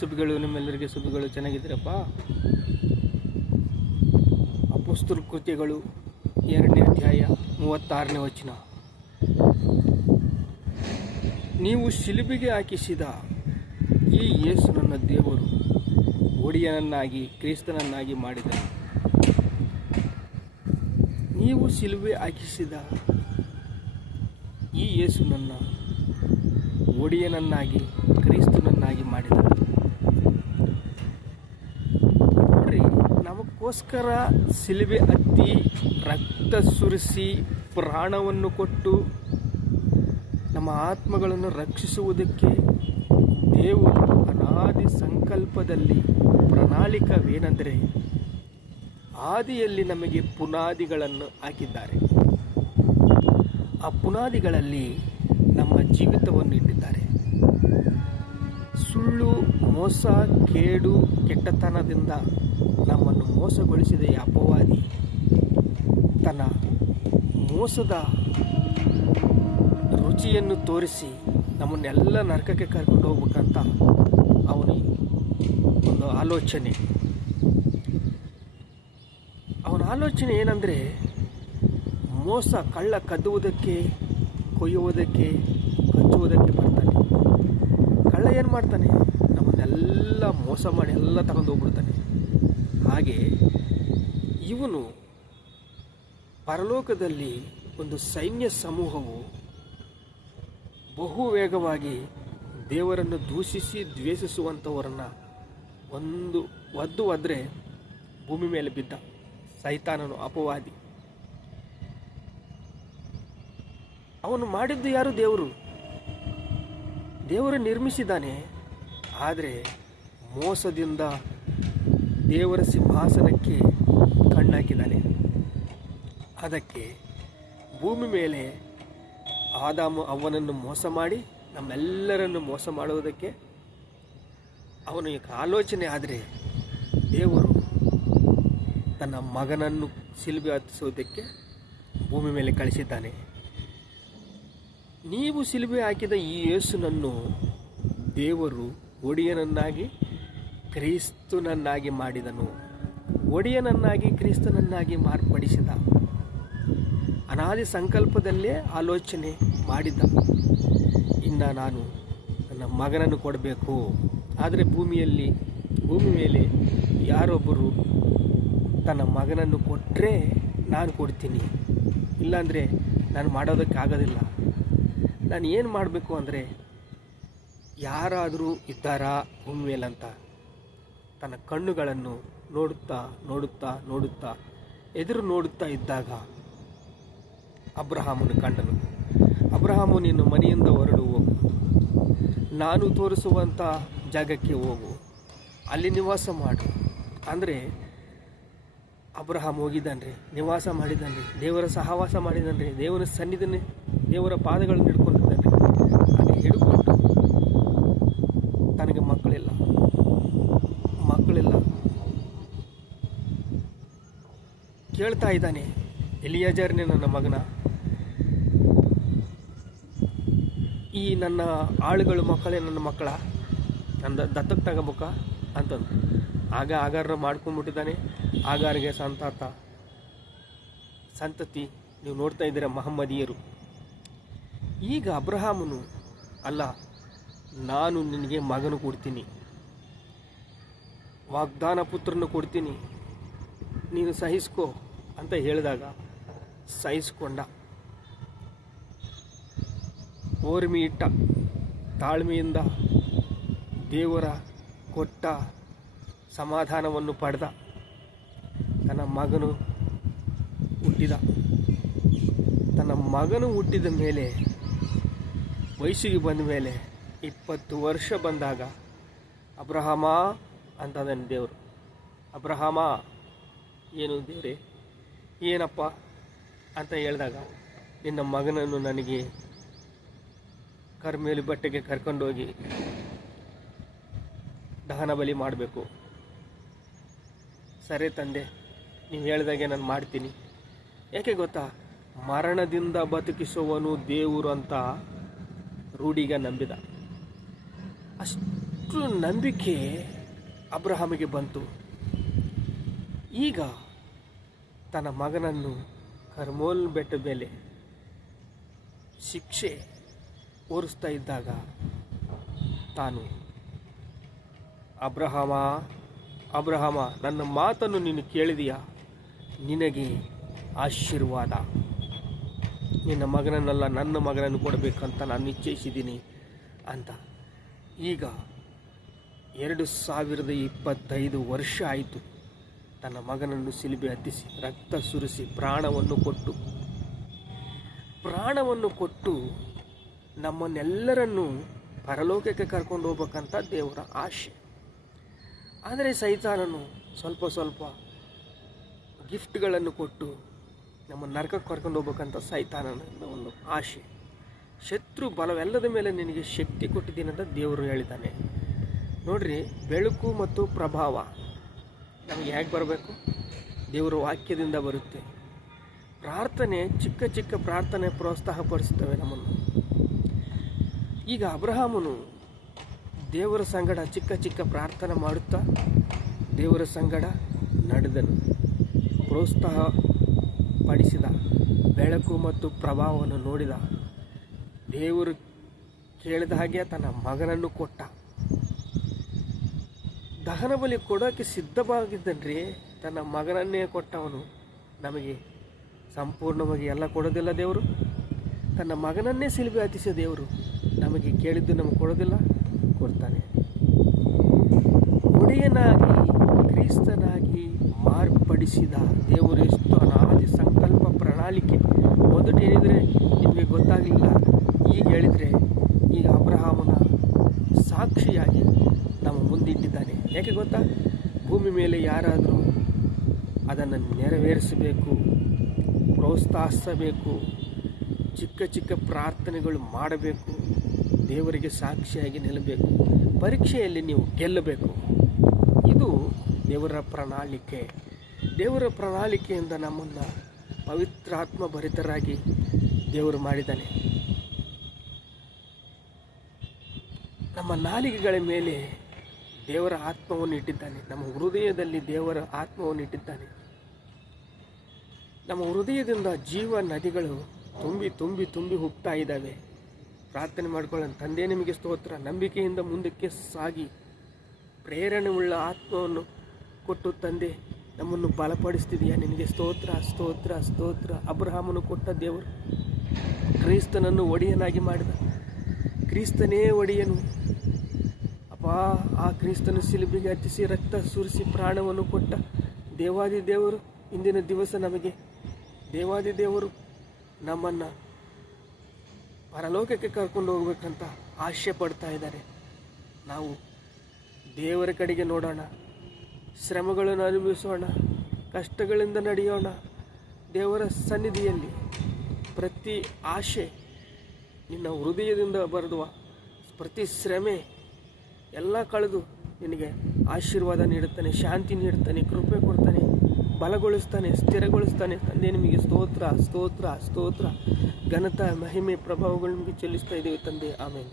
ಸುಬ್ಬಿಗಳು, ನಿಮ್ಮೆಲ್ಲರಿಗೆ ಸುಬ್ಬಿಗಳು. ಚೆನ್ನಾಗಿದ್ದೀರಪ್ಪ? ಅಪೊಸ್ತಲ ಕೃತ್ಯಗಳು 2ನೇ ಅಧ್ಯಾಯ 36ನೇ ವಚನ. ನೀವು ಶಿಲುಬೆಗೆ ಹಾಕಿಸಿದ ಈ ಯೇಸುನನ್ನ ದೇವರು ಒಡೆಯನನ್ನಾಗಿ ಕ್ರಿಸ್ತನನ್ನಾಗಿ ಮಾಡಿದನು. ನೀವು ಶಿಲುಬೆ ಹಾಕಿಸಿದ ಈ ಯೇಸುನನ್ನ ಒಡೆಯನನ್ನಾಗಿ ಕ್ರಿಸ್ತನನ್ನಾಗಿ ಮಾಡಿದನು. ನೋಡ್ರಿ, ನಮಗೋಸ್ಕರ ಶಿಲುಬೆ ಹತ್ತಿ ರಕ್ತ ಸುರಿಸಿ ಪ್ರಾಣವನ್ನು ಕೊಟ್ಟು ನಮ್ಮ ಆತ್ಮಗಳನ್ನು ರಕ್ಷಿಸುವುದಕ್ಕೆ ದೇವರು ಅನಾದಿ ಸಂಕಲ್ಪದಲ್ಲಿ ಪ್ರಣಾಳಿಕವೇನೆಂದರೆ ಆದಿಯಲ್ಲಿ ನಮಗೆ ಪುನಾದಿಗಳನ್ನು ಹಾಕಿದ್ದಾರೆ. ಆ ಪುನಾದಿಗಳಲ್ಲಿ ನಮ್ಮ ಜೀವಿತವನ್ನು ಇಟ್ಟಿದ್ದಾರೆ. ಸುಳ್ಳು, ಮೋಸ, ಕೇಡು, ಕೆಟ್ಟತನದಿಂದ ನಮ್ಮನ್ನು ಮೋಸಗೊಳಿಸಿದ ಈ ಅಪವಾದಿ ತನ್ನ ಮೋಸದ ರುಚಿಯನ್ನು ತೋರಿಸಿ ನಮ್ಮನ್ನೆಲ್ಲ ನರಕಕ್ಕೆ ಕರ್ಕೊಂಡು ಹೋಗ್ಬೇಕಂತ ಅವನ ಒಂದು ಆಲೋಚನೆ. ಅವನ ಆಲೋಚನೆ ಏನಂದರೆ, ಮೋಸ, ಕಳ್ಳ ಕದ್ದುವುದಕ್ಕೆ, ಕೊಯ್ಯುವುದಕ್ಕೆ, ಕಚ್ಚುವುದಕ್ಕೆ ಬರ್ತಾನೆ. ಕಳ್ಳ ಏನು ಮಾಡ್ತಾನೆ? ನಮ್ಮನ್ನೆಲ್ಲ ಮೋಸ ಮಾಡಿ ಎಲ್ಲ ತಗೊಂಡು ಹೋಗ್ಬಿಡ್ತಾನೆ. ಹಾಗೆ ಇವನು ಪರಲೋಕದಲ್ಲಿ ಒಂದು ಸೈನ್ಯ ಸಮೂಹವು ಬಹು ವೇಗವಾಗಿ ದೇವರನ್ನು ದೂಷಿಸಿ ದ್ವೇಷಿಸುವಂಥವರನ್ನು ಒದ್ರೆ ಭೂಮಿ ಮೇಲೆ ಬಿದ್ದ ಸೈತಾನನು, ಅಪವಾದಿ. ಅವನು ಮಾಡಿದ್ದು ಯಾರು? ದೇವರು ನಿರ್ಮಿಸಿದ್ದಾನೆ. ಆದರೆ ಮೋಸದಿಂದ ದೇವರ ಸಿಂಹಾಸನಕ್ಕೆ ಕಣ್ಣಾಕಿದ್ದಾನೆ. ಅದಕ್ಕೆ ಭೂಮಿ ಮೇಲೆ ಆದಾಮ ಅವನನ್ನು ಮೋಸ ಮಾಡಿ ನಮ್ಮೆಲ್ಲರನ್ನು ಮೋಸ ಮಾಡುವುದಕ್ಕೆ ಅವನ ಆಲೋಚನೆ. ಆದರೆ ದೇವರು ತನ್ನ ಮಗನನ್ನು ಶಿಲುಬೆ ಹತ್ತಿಸುವುದಕ್ಕೆ ಭೂಮಿ ಮೇಲೆ ಕಳಿಸಿದ್ದಾನೆ. ನೀವು ಶಿಲುಬೆ ಹಾಕಿದ ಈ ಯೇಸುನನ್ನು ದೇವರು ಒಡೆಯನನ್ನಾಗಿ ಕ್ರಿಸ್ತನನ್ನಾಗಿ ಮಾಡಿದನು. ಒಡೆಯನನ್ನಾಗಿ ಕ್ರಿಸ್ತನನ್ನಾಗಿ ಮಾರ್ಪಡಿಸಿದ. ಅನಾದಿ ಸಂಕಲ್ಪದಲ್ಲೇ ಆಲೋಚನೆ ಮಾಡಿದ್ದ, ಇನ್ನು ನಾನು ನನ್ನ ಮಗನನ್ನು ಕೊಡಬೇಕು. ಆದರೆ ಭೂಮಿ ಮೇಲೆ ಯಾರೊಬ್ಬರು ತನ್ನ ಮಗನನ್ನು ಕೊಟ್ಟರೆ ನಾನು ಕೊಡ್ತೀನಿ, ಇಲ್ಲಾಂದರೆ ನಾನು ಮಾಡೋದಕ್ಕೆ ಆಗೋದಿಲ್ಲ. ನಾನು ಏನು ಮಾಡಬೇಕು ಅಂದರೆ, ಯಾರಾದರೂ ಇದ್ದಾರಾ ಭೂಮಿ ಮೇಲಂತ ತನ್ನ ಕಣ್ಣುಗಳನ್ನು ನೋಡುತ್ತಾ ಎದುರು ನೋಡುತ್ತಾ ಇದ್ದಾಗ ಅಬ್ರಹಾಮನು ಕಂಡನು. ಅಬ್ರಹಾಮು, ನಿನ್ನ ಮನೆಯಿಂದ ಹೊರಡು ಹೋಗು, ನಾನು ತೋರಿಸುವಂಥ ಜಾಗಕ್ಕೆ ಹೋಗು, ಅಲ್ಲಿ ನಿವಾಸ ಮಾಡು. ಅಂದರೆ ಅಬ್ರಹಾಮ್ ಹೋಗಿದ್ದಾನ್ರಿ, ನಿವಾಸ ಮಾಡಿದ್ದಾನ್ರಿ, ದೇವರ ಸಹವಾಸ ಮಾಡಿದ್ದಾನ್ರಿ, ದೇವರ ಸನ್ನಿಧಿನೇ, ದೇವರ ಪಾದಗಳನ್ನು ಹಿಡ್ಕೊಂಡಿದ್ದಾನೆ. ಹಾಗೆ ಹಿಡ್ಕೊಂಡು ತನಗೆ ಮಕ್ಕಳಿಲ್ಲ ಕೇಳ್ತಾ ಇದ್ದಾನೆ, ಎಲಿಯಾಜರನೇ ನನ್ನ ಮಗನ, ಈ ನನ್ನ ಆಳುಗಳು ಮಕ್ಕಳೇ ನನ್ನ ಮಕ್ಕಳ, ನನ್ನ ದತ್ತಕ್ಕೆ ತಗೋಬೇಕಾ ಅಂತಂದು. ಆಗ ಆಗಾರನ ಮಾಡ್ಕೊಂಡ್ಬಿಟ್ಟಿದ್ದಾನೆ. ಆಗಾರಿಗೆ ಸಂತತಿ ನೀವು ನೋಡ್ತಾ ಇದ್ದೀರ, ಮಹಮ್ಮದೀಯರು. ಈಗ ಅಬ್ರಹಾಮನು, ಅಲ್ಲ, ನಾನು ನಿನಗೆ ಮಗನು ಕೊಡ್ತೀನಿ, ವಾಗ್ದಾನ ಪುತ್ರನು ಕೊಡ್ತೀನಿ, ನೀನು ಸಹಿಸ್ಕೋ ಅಂತ ಹೇಳಿದಾಗ ಸಹಿಸ್ಕೊಂಡ. ಓರ್ಮಿ ಇಟ್ಟ, ತಾಳ್ಮೆಯಿಂದ ದೇವರ ಕೊಟ್ಟ ಸಮಾಧಾನವನ್ನು ಪಡೆದ. ತನ್ನ ಮಗನು ಹುಟ್ಟಿದ ಮೇಲೆ, ವಯಸ್ಸಿಗೆ ಬಂದ ಮೇಲೆ 20 ವರ್ಷ ಬಂದಾಗ ಅಬ್ರಹಾಮ ಅಂತಂದನು ದೇವರು. ಅಬ್ರಹಾಮ, ಏನು ದೇವರೇ, ಏನಪ್ಪ ಅಂತ ಹೇಳಿದಾಗ, ನಿನ್ನ ಮಗನನ್ನು ನನಗೆ ಕರ್ಮೇಲಿ ಬಟ್ಟೆಗೆ ಕರ್ಕೊಂಡೋಗಿ ದಹನ ಬಲಿ ಮಾಡಬೇಕು. ಸರಿ ತಂದೆ, ನೀವು ಹೇಳಿದಾಗೆ ನಾನು ಮಾಡ್ತೀನಿ. ಯಾಕೆ ಗೊತ್ತಾ? ಮರಣದಿಂದ ಬದುಕಿಸುವನು ದೇವರು ಅಂತ ರೂಢಿಗೆ ನಂಬಿದ. ಇಷ್ಟು ನಂಬಿಕೆ ಅಬ್ರಹಾಮಿಗೆ ಬಂತು. ಈಗ ತನ್ನ ಮಗನನ್ನು ಕರ್ಮೋಲ್ ಬೆಟ್ಟದ ಮೇಲೆ ಶಿಕ್ಷೆ ಹೊರಿಸ್ತಾ ಇದ್ದಾಗ ತಾನು, ಅಬ್ರಹಾಮ, ನನ್ನ ಮಾತನ್ನು ನೀನು ಕೇಳಿದೀಯಾ? ನಿನಗೆ ಆಶೀರ್ವಾದ. ನಿನ್ನ ಮಗನನ್ನೆಲ್ಲ ನನ್ನ ಮಗನನ್ನು ಕೊಡಬೇಕಂತ ನಾನು ನಿಶ್ಚಯಿಸಿದ್ದೀನಿ ಅಂತ. ಈಗ 2025 ವರ್ಷ ಆಯಿತು ತನ್ನ ಮಗನನ್ನು ಶಿಲುಬೆ ಹತ್ತಿಸಿ, ರಕ್ತ ಸುರಿಸಿ, ಪ್ರಾಣವನ್ನು ಕೊಟ್ಟು ನಮ್ಮನ್ನೆಲ್ಲರನ್ನೂ ಪರಲೋಕಕ್ಕೆ ಕರ್ಕೊಂಡು ಹೋಗ್ಬೇಕಂತ ದೇವರ ಆಶೆ. ಆದರೆ ಸೈತಾನನು ಸ್ವಲ್ಪ ಗಿಫ್ಟ್ಗಳನ್ನು ಕೊಟ್ಟು ನಮ್ಮ ನರಕಕ್ಕೆ ಕರ್ಕೊಂಡು ಹೋಗ್ಬೇಕಂತ ಸೈತಾನನ ಒಂದು ಆಶೆ. ಶತ್ರು ಬಲವೆಲ್ಲದ ಮೇಲೆ ನಿನಗೆ ಶಕ್ತಿ ಕೊಟ್ಟಿದ್ದೀನಿ ಅಂತ ದೇವರು ಹೇಳಿದ್ದಾನೆ. ನೋಡ್ರಿ, ಬೆಳಕು ಮತ್ತು ಪ್ರಭಾವ ನಮಗೆ ಹೇಗೆ ಬರಬೇಕು? ದೇವರ ವಾಕ್ಯದಿಂದ ಬರುತ್ತೆ. ಪ್ರಾರ್ಥನೆ, ಚಿಕ್ಕ ಪ್ರಾರ್ಥನೆ ಪ್ರೋತ್ಸಾಹಪಡಿಸ್ತವೆ ನಮ್ಮನ್ನು. ಈಗ ಅಬ್ರಹಾಮನು ದೇವರ ಸಂಗಡ ಚಿಕ್ಕ ಪ್ರಾರ್ಥನೆ ಮಾಡುತ್ತಾ ದೇವರ ಸಂಗಡ ನಡೆದನು. ಪ್ರೋತ್ಸಾಹ ಪಡಿಸಿದ, ಬೆಳಕು ಮತ್ತು ಪ್ರಭಾವವನ್ನು ನೋಡಿದ. ದೇವರು ಕೇಳಿದ ಹಾಗೆ ತನ್ನ ಮಗನನ್ನು ಕೊಟ್ಟ. ದಹನ ಬಲಿ ಕೊಡೋಕ್ಕೆ ಸಿದ್ಧವಾಗಿದ್ದನ್ರಿ, ತನ್ನ ಮಗನನ್ನೇ ಕೊಟ್ಟವನು. ನಮಗೆ ಸಂಪೂರ್ಣವಾಗಿ ಎಲ್ಲ ಕೊಡೋದಿಲ್ಲ ದೇವರು. ತನ್ನ ಮಗನನ್ನೇ ಶಿಲುಬೆ ಹತ್ತಿಸಿದ ದೇವರು ನಮಗೆ ಕೇಳಿದ್ದು ನಮಗೆ ಕೊಡೋದಿಲ್ಲ, ಕೊಡ್ತಾನೆ. ಒಡೆಯನಾಗಿ ಕ್ರಿಸ್ತನಾಗಿ ಮಾರ್ಪಡಿಸಿದ ದೇವರು ಎಷ್ಟು ಅನಾದಿ ಸಂಕಲ್ಪ ಪ್ರಣಾಳಿಕೆ. ಮೊದಲು ಏನಿದ್ರೆ ನಿಮಗೆ ಗೊತ್ತಾಗಲಿಲ್ಲ, ಈಗ ಹೇಳಿದರೆ ಈಗ ಅಬ್ರಹಾಮನ ಸಾಕ್ಷಿಯಾಗಿ ನಮ್ಮ ಮುಂದಿಟ್ಟಿದ್ದಾನೆ. ಯಾಕೆ ಗೊತ್ತಾ? ಭೂಮಿ ಮೇಲೆ ಯಾರಾದರೂ ಅದನ್ನು ನೆರವೇರಿಸಬೇಕು, ಪ್ರೋತ್ಸಾಹಿಸಬೇಕು, ಚಿಕ್ಕ ಪ್ರಾರ್ಥನೆಗಳು ಮಾಡಬೇಕು, ದೇವರಿಗೆ ಸಾಕ್ಷಿಯಾಗಿ ನಿಲ್ಲಬೇಕು, ಪರೀಕ್ಷೆಯಲ್ಲಿ ನೀವು ಗೆಲ್ಲಬೇಕು. ಇದು ದೇವರ ಪ್ರಣಾಳಿಕೆ. ದೇವರ ಪ್ರಣಾಳಿಕೆಯಿಂದ ನಮ್ಮನ್ನು ಪವಿತ್ರಾತ್ಮ ಭರಿತರಾಗಿ ದೇವರು ಮಾಡಿದ್ದಾನೆ. ನಮ್ಮ ನಾಲಿಗೆಗಳ ಮೇಲೆ ದೇವರ ಆತ್ಮವನ್ನು ಇಟ್ಟಿದ್ದಾನೆ. ನಮ್ಮ ಹೃದಯದಲ್ಲಿ ದೇವರ ಆತ್ಮವನ್ನು ಇಟ್ಟಿದ್ದಾನೆ. ನಮ್ಮ ಹೃದಯದಿಂದ ಜೀವ ನದಿಗಳು ತುಂಬಿ ಹೋಗ್ತಾ ಇದ್ದಾವೆ. ಪ್ರಾರ್ಥನೆ ಮಾಡ್ಕೊಳ್ಳೋಣ. ತಂದೆ, ನಿಮಗೆ ಸ್ತೋತ್ರ. ನಂಬಿಕೆಯಿಂದ ಮುಂದಕ್ಕೆ ಸಾಗಿ ಪ್ರೇರಣೆ ಉಳ್ಳ ಆತ್ಮವನ್ನು ಕೊಟ್ಟು ತಂದೆ ನಮ್ಮನ್ನು ಬಲಪಡಿಸ್ತಿದೆಯಾ? ನಿನಗೆ ಸ್ತೋತ್ರ. ಅಬ್ರಹಾಮನು ಕೊಟ್ಟ ದೇವರು ಕ್ರಿಸ್ತನನ್ನು ಒಡೆಯನಾಗಿ ಮಾಡಿದ. ಕ್ರಿಸ್ತನೇ ಒಡೆಯನು. ಅಪ್ಪಾ, ಆ ಕ್ರಿಸ್ತನು ಶಿಲುಬೆಗೆ ಹತ್ತಿಸಿ ರಕ್ತ ಸುರಿಸಿ ಪ್ರಾಣವನ್ನು ಕೊಟ್ಟ ದೇವಾದಿದೇವರು ಇಂದಿನ ದಿವಸ ನಮಗೆ ದೇವಾದಿದೇವರು ನಮ್ಮನ್ನು ಪರಲೋಕಕ್ಕೆ ಕರ್ಕೊಂಡು ಹೋಗ್ಬೇಕಂತ ಆಶೆ ಪಡ್ತಾ ಇದ್ದಾರೆ. ನಾವು ದೇವರ ಕಡೆಗೆ ನೋಡೋಣ, ಶ್ರಮಗಳನ್ನು ಅನುಭವಿಸೋಣ, ಕಷ್ಟಗಳಿಂದ ನಡೆಯೋಣ. ದೇವರ ಸನ್ನಿಧಿಯಲ್ಲಿ ಪ್ರತಿ ಆಶೆ ನಿನ್ನ ಹೃದಯದಿಂದ ಬರೆದುವ ಪ್ರತಿ ಶ್ರಮೆ ಎಲ್ಲ ಕಳೆದು ನಿನಗೆ ಆಶೀರ್ವಾದ ನೀಡುತ್ತಾನೆ, ಶಾಂತಿ ನೀಡುತ್ತಾನೆ, ಕೃಪೆ ಕೊಡ್ತಾನೆ, ಬಲಗೊಳಿಸ್ತಾನೆ, ಸ್ಥಿರಗೊಳಿಸ್ತಾನೆ. ತಂದೆ, ನಿಮಗೆ ಸ್ತೋತ್ರ. ಘನತ, ಮಹಿಮೆ, ಪ್ರಭಾವಗಳು ನಿಮಗೆ ಚೆಲ್ಲಿಸ್ತಾ ಇದ್ದೀವಿ ತಂದೆ. ಆಮೇಲೆ